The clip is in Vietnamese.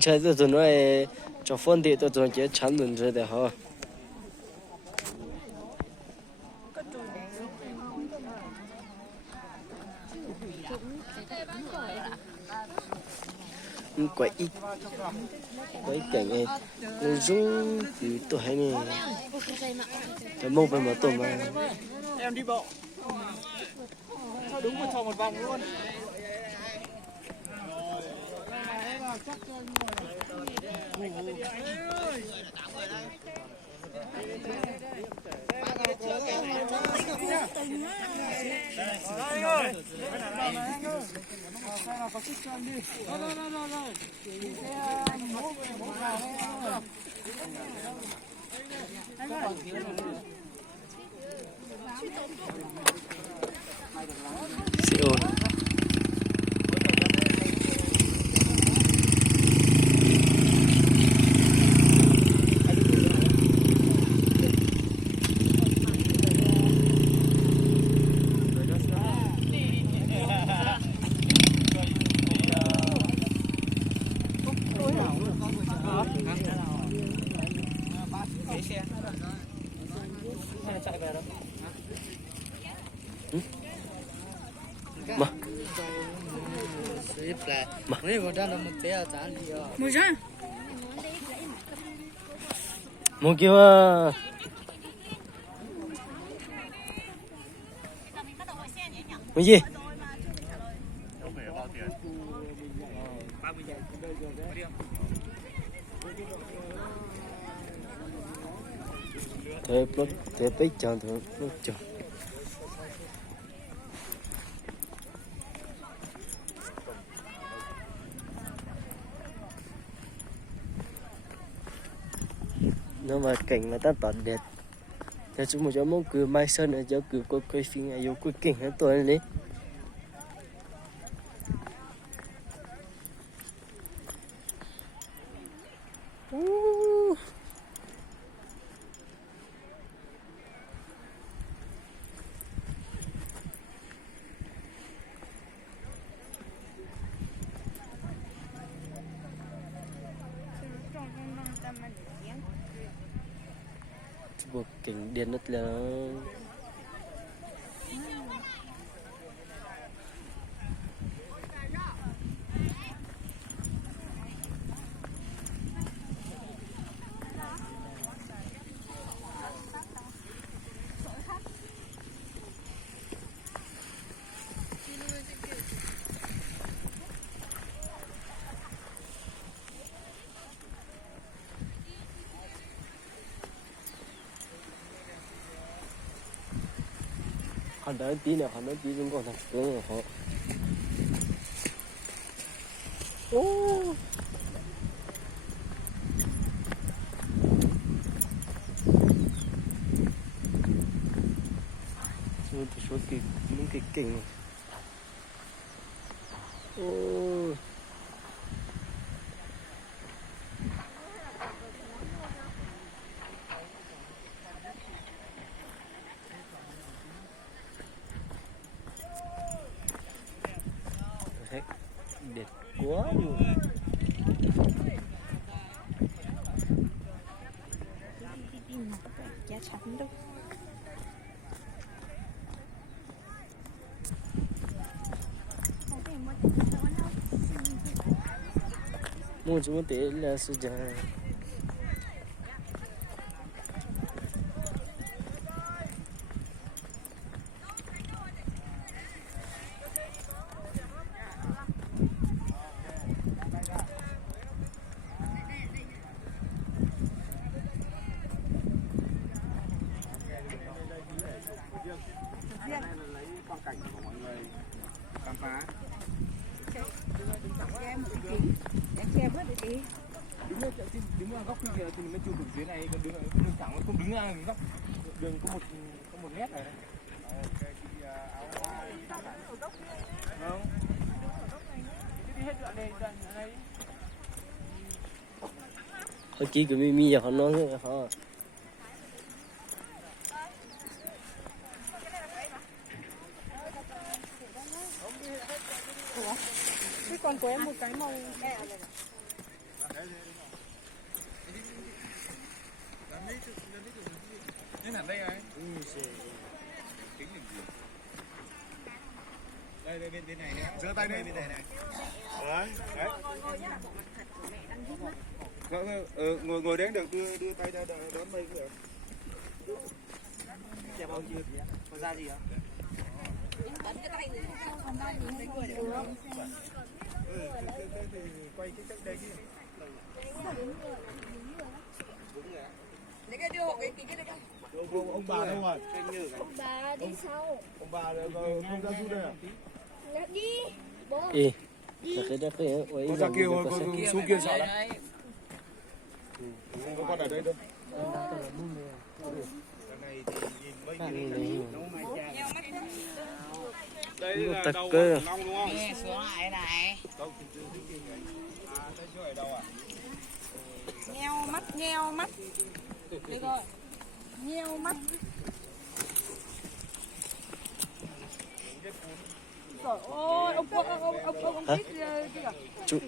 chơi tôi tụi nó cho phân thì tôi tụi chỉ chán mình rồi đấy hả quậy quậy cảnh này rung từ tuổi hay này cái mông phải mở tổ mà em đi bộ sao đúng một tròn một vòng luôn. xịu mà Đây vào đây là một té chán đi à. Mùi ra. muốn kêu à muốn gì thế bích chọn thôi bích chọn nó mà cảnh mà ta tọt đẹp thì chúng mình cho mong cứ mai sơn ở chỗ cứ coi phim ai yêu coi cảnh hết tuổi này bộ cảnh điện rất là họ nói tí nữa họ nói tí vẫn còn thật tướng rồi họ số cái những cái cảnh đẹp quá luôn Giá chắn đâu. mua chúng tế là sự giờ cảnh của mọi người khám phá. Đứng ở góc kia thì mình mới chụp được dưới này, còn đường thẳng không đứng ra góc đường có một mét này. Không. Đi hết đoạn này họ chỉ cái mi giờ họ nói họ Chứ còn của em một cái màu Nhìn hẳn đây này. Kính làm gì? Đây bên này nhé. Giơ tay bên này này. Đấy. Đấy. Ngồi đấy được đưa tay ra đón mây cũng được. Đẹp không chưa? Có ra gì không? Quay cái cách đây chứ. Lấy cái đưa hộ cái đây không? Ông bà đâu rồi? Ông bà đi sau. Ông bà không ra du đây à? Là đi. Bố. Ê, là cái đó cái ấy Có ra kia xuống kia sợ lắm. Có con ở đây đâu. Này thì nhìn mấy đây là đầu long đúng không? Nè, xuống lại này. Đâu thấy chưa ở đâu à? Nheo mắt. Đây coi. Nheo mắt. Trời ơi, ông thích kìa. Chú